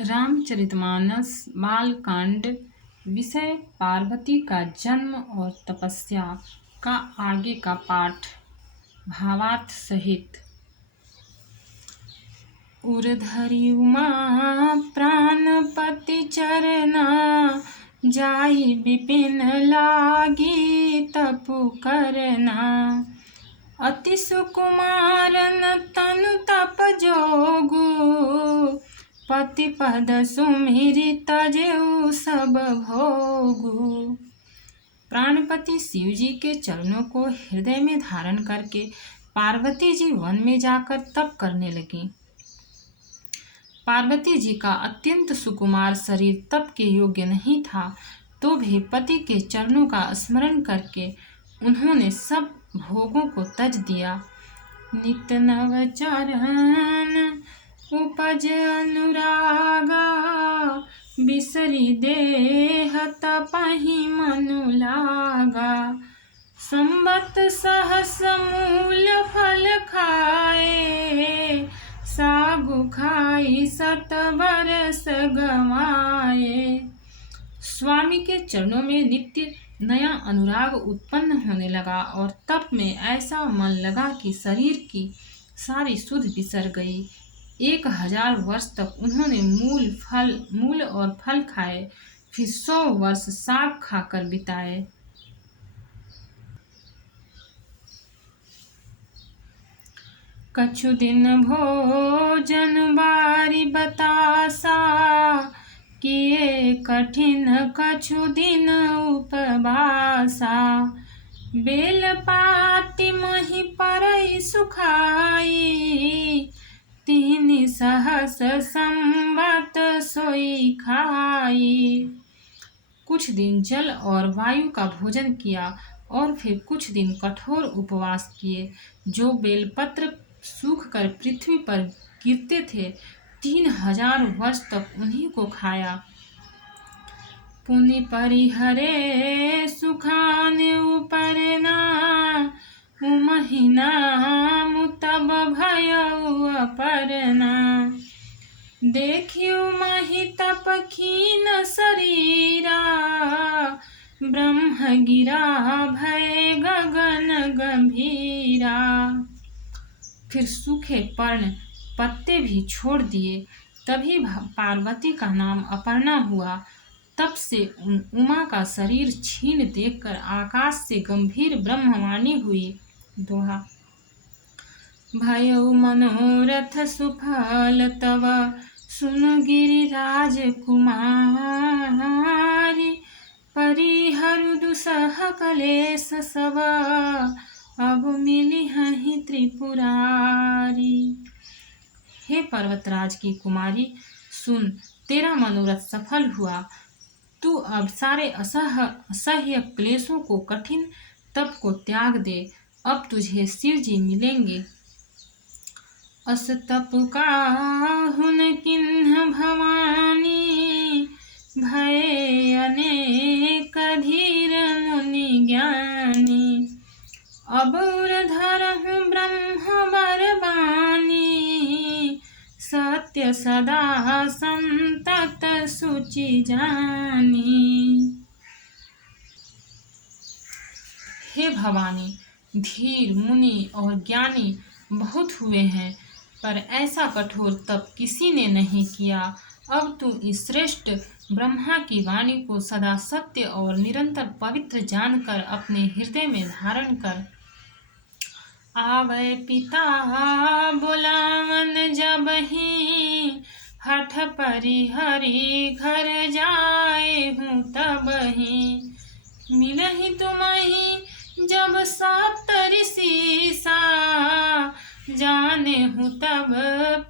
रामचरितमानस बालकांड। विषय पार्वती का जन्म और तपस्या का आगे का पाठ भावार्थ सहित। उर्धरि उमा प्राणपति चरना, जाई विपिन लागी तपु करना। अति सुकुमारन तनु तप जोगु, पति पद सुमिरि तजेउ सब भोगु। प्राणपति शिव जी के चरणों को हृदय में धारण करके पार्वती जी वन में जाकर तप करने लगी। पार्वती जी का अत्यंत सुकुमार शरीर तप के योग्य नहीं था, तो भी पति के चरणों का स्मरण करके उन्होंने सब भोगों को तज दिया। नित नव चरण उपज अनुरागा, बिसरी देह तपहि मनु लागा। संबत सहस मूल फल खाए, सागु खाई सत बरस गवाए। स्वामी के चरणों में नित्य नया अनुराग उत्पन्न होने लगा और तप में ऐसा मन लगा कि शरीर की सारी सुध बिसर गई। 1000 वर्ष तक उन्होंने मूल और फल खाए, फिर 100 वर्ष साग खाकर बिताए। कछु दिन भोजन बारी बतासा, किए कठिन कछु दिन उपवासा। बेल पाती मही परई सुखाई, तीन सहस संबत सोई खाई। कुछ दिन जल और वायु का भोजन किया और फिर कुछ दिन कठोर उपवास किए। जो बेलपत्र सूख कर पृथ्वी पर गिरते थे, 3000 वर्ष तक उन्हीं को खाया। पुनि परिहरे सुखाने उपरना, उमहि नाम तब भयउ अपरना। देखियो मही तप खीन शरीरा, ब्रह्म गिरा भय गगन गंभीरा। फिर सूखे पर्ण पत्ते भी छोड़ दिए। तभी पार्वती का नाम अपर्णा हुआ। तब से उमा का शरीर क्षीण देखकर आकाश से गंभीर ब्रह्मवाणी हुई। दोहा। भयउ मनोरथ सुफल तव, सुनु गिरिराज कुमारी। परिहरु दुसह कलेश सब, अब मिली हहि त्रिपुरारी। हे पर्वतराज की कुमारी, सुन, तेरा मनोरथ सफल हुआ। तू अब सारे असह्य क्लेशों को, कठिन तप को त्याग दे। अब तुझे शिव जी मिलेंगे। अस तप काहुन किन्ह भवानी, भये अनेक धीर मुनि ज्ञानी। अब उर्धरहु ब्रह्म बरबानी, सत्य सदा संतत सुचि जानी। हे भवानी, धीर मुनि और ज्ञानी बहुत हुए हैं, पर ऐसा कठोर तप किसी ने नहीं किया। अब तू इस श्रेष्ठ ब्रह्मा की वाणी को सदा सत्य और निरंतर पवित्र जानकर अपने हृदय में धारण कर। आवे पिता बुलावन जबहि, हठ परिहरि घर जाए हूँ तबहि। मिलहि तुम्हि जब सप्तऋषिसा, जाने हूँ तब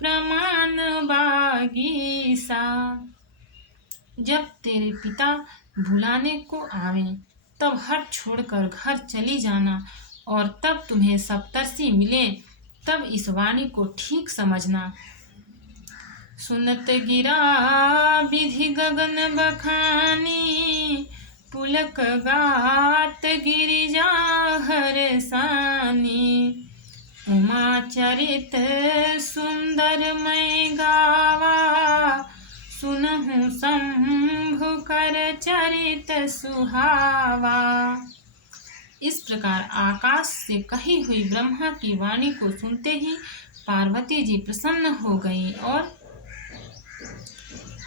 प्रमाण बागीसा। जब तेरे पिता बुलाने को आवे, तब हठ छोड़कर घर चली जाना, और तब तुम्हें सप्तर्षि मिले, तब इस वाणी को ठीक समझना। सुनत गिरा विधि गगन बखानी, पुलक गात गिरिजा हरसानी। उमा चरित सुंदर मैं गावा, शंभु कर चरित सुहावा। इस प्रकार आकाश से कही हुई ब्रह्मा की वाणी को सुनते ही पार्वती जी प्रसन्न हो गईं और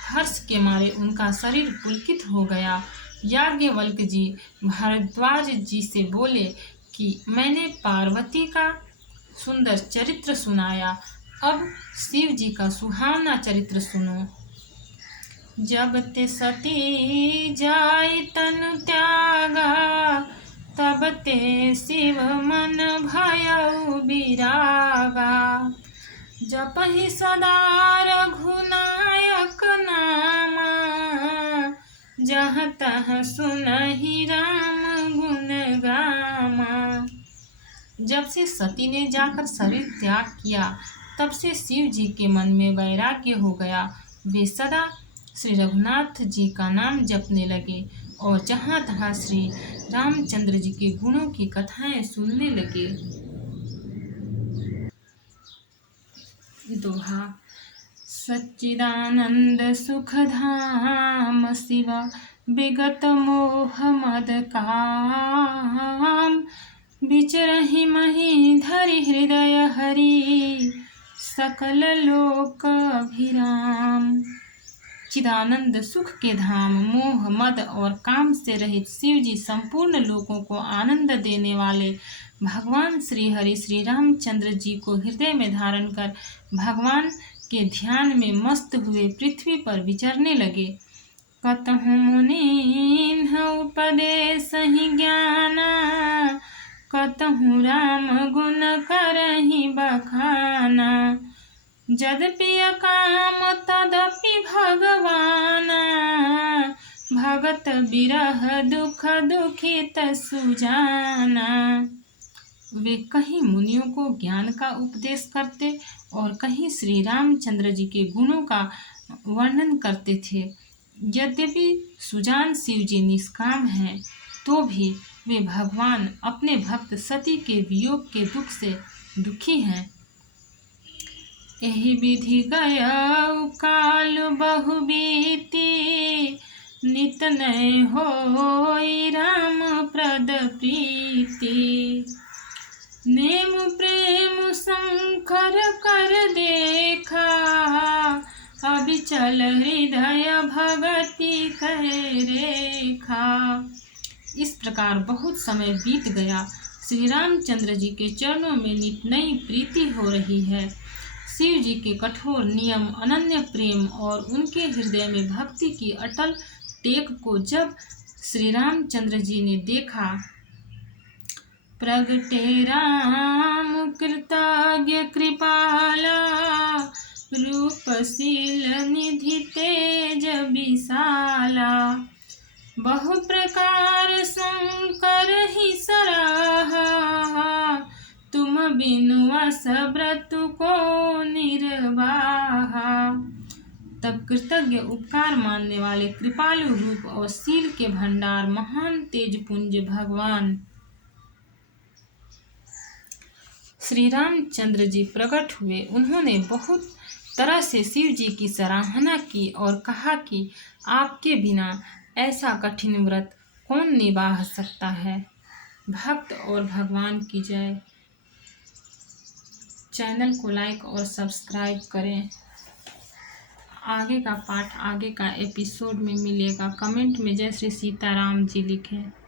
हर्ष के मारे उनका शरीर पुलकित हो गया। याज्ञवल्क्य जी भारद्वाज जी से बोले कि मैंने पार्वती का सुंदर चरित्र सुनाया, अब शिव जी का सुहावना चरित्र सुनो। जब ते सती जाय तनु त्यागा, तब ते शिव मन भयउ बिरागा। जपहि सदा रघुनायक नामा, जहाँ तहाँ सुनहि राम गुण गामा। जब से सती ने जाकर शरीर त्याग किया, तब से शिव जी के मन में वैराग्य हो गया। वे सदा श्री रघुनाथ जी का नाम जपने लगे और जहाँ तहाँ श्री रामचंद्र जी के गुणों की कथाएं सुनने लगे। दोहा। सच्चिदानंद सुख धाम, शिव विगत मोह मद काम। विचरहि मही धरि हृदय हरि, सकल लोक अभिराम। चिदानंद सुख के धाम, मोह मद और काम से रहित शिव जी संपूर्ण लोकों को आनंद देने वाले भगवान श्री हरि श्री रामचंद्र जी को हृदय में धारण कर भगवान के ध्यान में मस्त हुए पृथ्वी पर विचरने लगे। कतहु मुनीन् उपदेशहि ज्ञाना, कतहु राम गुण करहि बखाना। यद्यपि काम तदपि भगवाना, भगत बिरह दुख दुखित सुजाना। वे कहीं मुनियों को ज्ञान का उपदेश करते और कहीं श्री रामचंद्र जी के गुणों का वर्णन करते थे। यद्यपि सुजान शिव जी निष्काम हैं, तो भी वे भगवान अपने भक्त सती के वियोग के दुख से दुखी हैं। एहि विधि गयउ काल बहु बीती, नित नय होई राम प्रद प्रीति। नेम प्रेम शंकर कर देखा, अबिचल हृदय भगति कहे रेखा। इस प्रकार बहुत समय बीत गया। श्री रामचंद्र जी के चरणों में नित नई प्रीति हो रही है। शिव जी के कठोर नियम, अनन्य प्रेम और उनके हृदय में भक्ति की अटल टेक को जब श्री रामचंद्र जी ने देखा, प्रगटे राम कृतज्ञ कृपाला, रूपशील निधि तेज विशाला। बहु प्रकार शंकर ही सराहा, तुम बिनु अस व्रत को निर्वाहा। तब कृतज्ञ उपकार मानने वाले कृपालु रूप और शील के भंडार महान तेजपुंज भगवान श्री रामचंद्र जी प्रकट हुए। उन्होंने बहुत तरह से शिव जी की सराहना की और कहा कि आपके बिना ऐसा कठिन व्रत कौन निभा सकता है। भक्त और भगवान की जय। चैनल को लाइक और सब्सक्राइब करें। आगे का पार्ट, आगे का एपिसोड में मिलेगा। कमेंट में जय श्री सीताराम जी लिखें।